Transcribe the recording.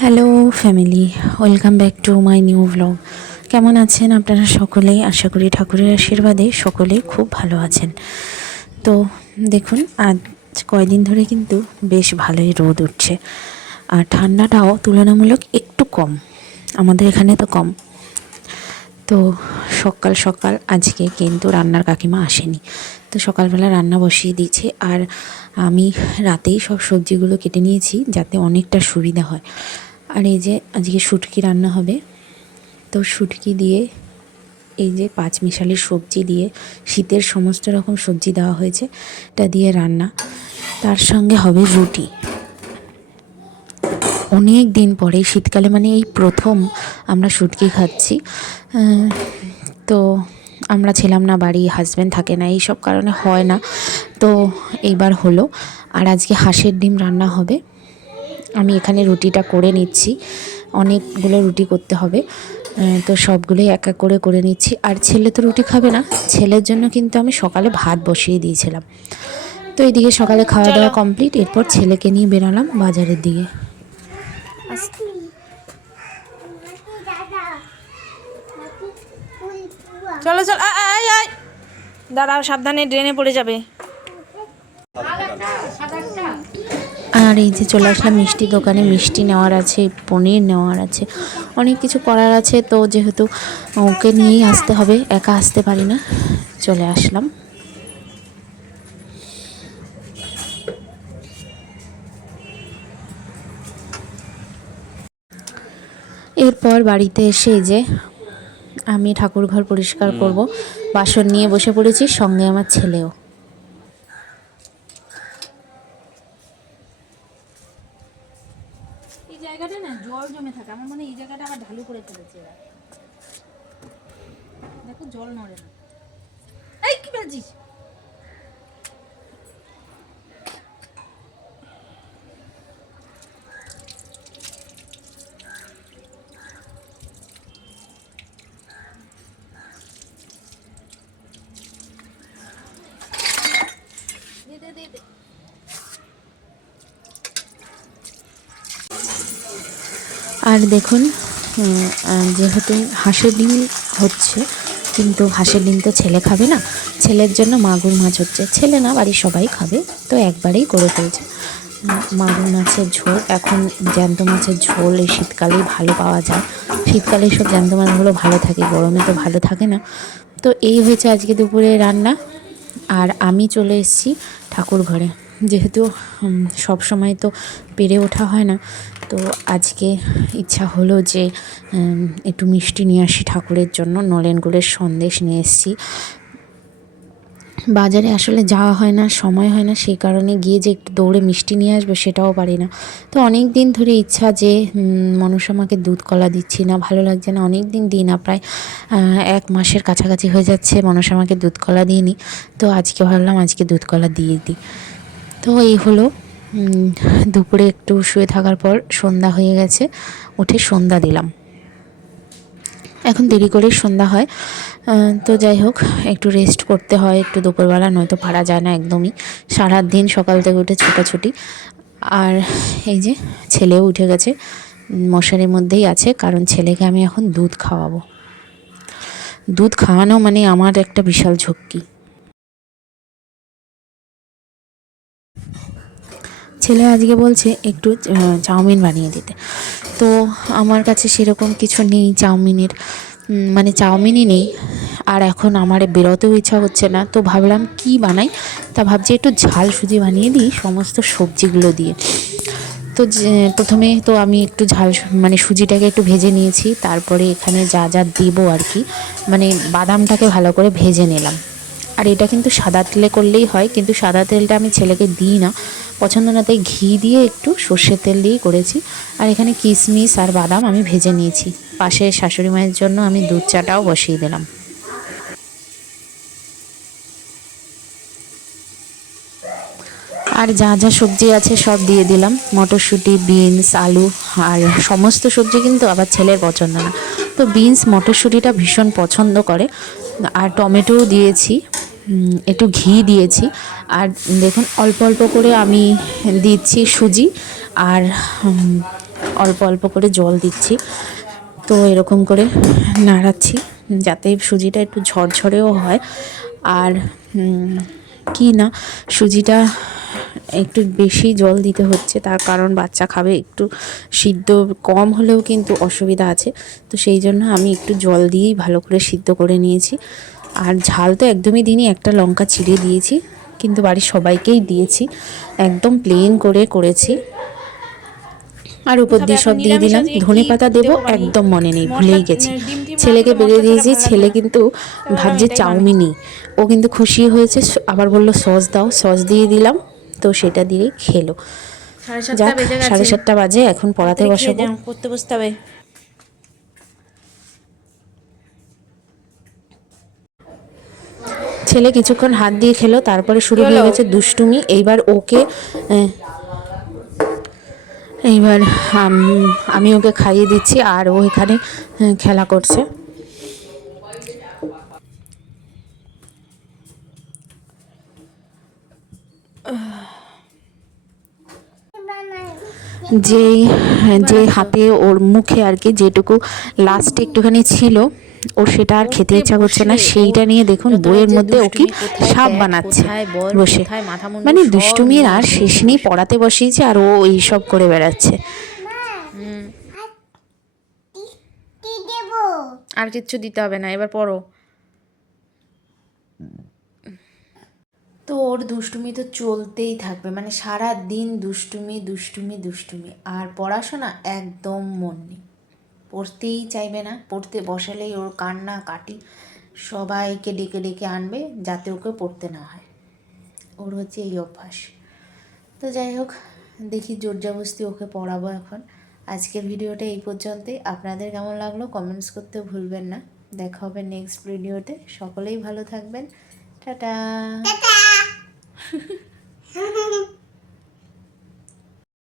Hello family, welcome back to my new blog. কেমন আছেন আপনারা সকলেই? আশা করি ঠাকুরের আশীর্বাদে সকলেই খুব ভালো আছেন। তো দেখুন, আজ কয়দিন ধরে কিন্তু বেশ ভালোই রোদ উঠছে, আর ঠান্ডাটাও তুলনামূলক একটু কম, আমাদের এখানে তো কম। তো সকাল সকাল আজকে কিন্তু রান্নার কাকিমা আসেনি, তো সকালবেলা রান্না বসিয়ে দিয়েছি। আর আমি রাতেই সব সবজিগুলো কেটে নিয়েছি যাতে অনেকটা সুবিধা হয়। আর এই যে আজকে শুটকি রান্না হবে, তো শুটকি দিয়ে এই যে পাঁচমিশালি সবজি দিয়ে শীতের সমস্ত রকম সবজি দেওয়া হয়েছে, এটা দিয়ে রান্না। তার সঙ্গে হবে রুটি। অনেক দিন পরে শীতকালে মানে এই প্রথম আমরা শুটকি খাচ্ছি। তো আমরা ছিলাম না বাড়ি, হাজব্যান্ড থাকে না, এই সব কারণে হয় না, তো এইবার হলো। আর আজকে হাঁসের ডিম রান্না হবে। আমি এখানে রুটিটা করে নিচ্ছি, অনেকগুলো রুটি করতে হবে, তো সবগুলোই এক এক করে করে নিচ্ছি। আর ছেলে তো রুটি খাবে না, ছেলের জন্য কিন্তু আমি সকালে ভাত বসিয়ে দিয়েছিলাম। তো এইদিকে সকালে খাওয়া দাওয়া কমপ্লিট, এরপর ছেলেকে নিয়ে বেরোলাম বাজারের দিকে। চলো চলো, আয় আয়, দাঁড়াও, সাবধানে ড্রেনে পড়ে যাবে। আর এই যে চলে আসলাম মিষ্টি দোকানে, মিষ্টি নেওয়ার আছে, পনির নেওয়ার আছে, অনেক কিছু করার আছে। তো যেহেতু ওকে নিয়েই আসতে হবে, একা আসতে পারি না, চলে আসলাম। এরপর বাড়িতে এসে যে আমি ঠাকুর ঘর পরিষ্কার করব, বাসন নিয়ে বসে পড়েছি, সঙ্গে আমার ছেলেও। এই জায়গাটা না জল জমে থাকে, আমার মনে হয় এই জায়গাটা আবার ঢালু করে ফেলেছে এরা। দেখো জল নড়ে না। এই কি বাজিস? দে দে দে দে। আর দেখুন, যেহেতু হাঁসের ডিম হচ্ছে, কিন্তু হাঁসের ডিম তো ছেলে খাবে না, ছেলের জন্য মাগুর মাছ হচ্ছে। ছেলে না, বাড়ির সবাই খাবে, তো একবারেই করে ফেলছে। মাগুর মাছের ঝোল, এখন জ্যান্ত মাছের ঝোল এই শীতকালেই ভালো পাওয়া যায়, শীতকালে সব জ্যান্ত মাছগুলো ভালো থাকে, গরমে তো ভালো থাকে না। তো এই হয়েছে আজকে দুপুরে রান্না। আর আমি চলে এসেছি ঠাকুর ঘরে, যেহেতু সব সময় তো পেরে ওঠা হয় না, তো আজকে ইচ্ছা হলো যে একটু মিষ্টি নিয়ে আসি ঠাকুরের জন্য। নলেন গুড়ের সন্দেশ নিয়ে এসেছি। বাজারে আসলে যাওয়া হয় না, সময় হয় না, সেই কারণে গিয়ে যে একটু দৌড়ে মিষ্টি নিয়ে আসবো সেটাও পারি না। তো অনেক দিন ধরে ইচ্ছা যে মনসা মাকে দুধ কলা দিচ্ছি না, ভালো লাগছে না, অনেক দিন দিই না, প্রায় 1 মাসের কাছাকাছি হয়ে যাচ্ছে মনসা মাকে দুধ কলা দিইনি। তো আজকে ভাবলাম আজকে দুধ কলা দিয়ে দিই। তো এই হলো, দুপুরে একটু শুয়ে থাকার পর সন্ধ্যা হয়ে গেছে, উঠে সন্ধ্যা দিলাম। এখন দেরি করেই সন্ধ্যা হয়, তো যাই হোক, একটু রেস্ট করতে হয় একটু দুপুরবেলা, নয়তো পারা যায় না একদমই, সারাদিন সকাল থেকে উঠে ছোটাছুটি। আর এই যে ছেলেও উঠে গেছে, মশারির মধ্যেই আছে, কারণ ছেলেকে আমি এখন দুধ খাওয়াবো। দুধ খাওয়ানো মানে আমার একটা বিশাল ঝক্কি। ছেলে আজকে বলছে একটু চাউমিন বানিয়ে দিতে, তো আমার কাছে সেরকম কিছু নেই চাউমিনের, মানে চাউমিনই নেই। আর এখন আমার বেরোতেও ইচ্ছা হচ্ছে না, তো ভাবলাম কি বানাই, তা ভাবছি একটু ঝাল সুজি বানিয়ে দিই সমস্ত সবজিগুলো দিয়ে। তো প্রথমে তো আমি একটু ঝাল মানে সুজিটাকে একটু ভেজে নিয়েছি, তারপরে এখানে যা যা দেবো আর কি, মানে বাদামটাকে ভালো করে ভেজে নিলাম। আর এটা কিন্তু সাদা তেলে করলেই হয়, কিন্তু সাদা তেলটা আমি ছেলেকে দিই না, পছন্দ না, তাই ঘি দিয়ে একটু সর্ষের তেল দিয়েই করেছি। আর এখানে কিশমিশ আর বাদাম আমি ভেজে নিয়েছি। পাশে শাশুড়ি মায়ের জন্য আমি দুধ চাটাও বসিয়ে দিলাম। আর যা যা সবজি আছে সব দিয়ে দিলাম, মটরশুঁটি, বিনস, আলু, আর সমস্ত সবজি কিন্তু আবার ছেলের পছন্দ না, তো বিনস মটরশুঁটিটা ভীষণ পছন্দ করে। আর টমেটোও দিয়েছি, একটু ঘি দিয়েছি। আর দেখুন অল্প অল্প করে আমি দিচ্ছি সুজি, আর অল্প অল্প করে জল দিচ্ছি। তো এরকম করে নাড়াচ্ছি যাতে সুজিটা একটু ঝরঝরেও হয়। আর কি না, সুজিটা একটু বেশি জল দিতে হচ্ছে, তার কারণ বাচ্চা খাবে, একটু সিদ্ধ কম হলেও কিন্তু অসুবিধা আছে। তো সেই জন্য আমি একটু জল দিয়েই ভালো করে সিদ্ধ করে নিয়েছি। আর ঝাল তো একদমই দিইনি, একটা লঙ্কা চিড়ে দিয়েছি, কিন্তু বাড়ির সবাইকেই দিয়েছি। একদম প্লেন করে করেছি। আর উপর দিয়ে সব দিয়ে দিলাম। ধনে পাতা দেবো একদম মনে নেই, ভুলেই গেছি। ছেলেকে বেড়ে দিয়েছি, ছেলে কিন্তু ভাবছে চাউমিনই। ও কিন্তু খুশি হয়েছে, আবার বলল সস দাও, সস দিয়ে দিলাম। তো সেটা দিয়েই খেলো। যাক, 7:30 বাজে, এখন পড়াতে বসাবো। করতে বসতে হবে। ছেলে কিছুক্ষণ হাত দিয়ে খেলো, তারপরে শুরু হয়ে গেছে দুষ্টুমি। এইবার ওকে এইবার আমি ওকে খাইয়ে দিচ্ছি, আর ও এখানে খেলা করছে। যে হাতে ওর মুখে আর কি যেটুকু লাস্টে একটুখানি ছিল, ওর সেটা আর খেতে ইচ্ছা করছে না। সেইটা নিয়ে দেখুন বইয়ের মধ্যে ওকে সাপ বানাচ্ছে বসে। মানে দুষ্টুমির আর শেষ নেই। পড়াতে বসিয়েছে আর ও এইসব করে বেড়াচ্ছে। আর কিচ্ছু দিতে হবে না, এবার পড়ো। তো ওর দুষ্টুমি তো চলতেই থাকবে, মানে সারা দিন দুষ্টুমি দুষ্টুমি দুষ্টুমি। আর পড়াশোনা একদম মন নেই, পড়তেই চাইবে না। পড়তে বসালেই ওর কান্না কাটি, সবাইকে ডেকে ডেকে আনবে যাতে ওকে পড়তে না হয়। ওর হচ্ছে এই অভ্যাস। তো যাই হোক, দেখি জোরজবস্তি ওকে পড়াবো এখন। আজকের ভিডিওটা এই পর্যন্তই। আপনাদের কেমন লাগলো কমেন্টস করতে ভুলবেন না। দেখা হবে নেক্সট ভিডিওতে। সকলেই ভালো থাকবেন। টাটা।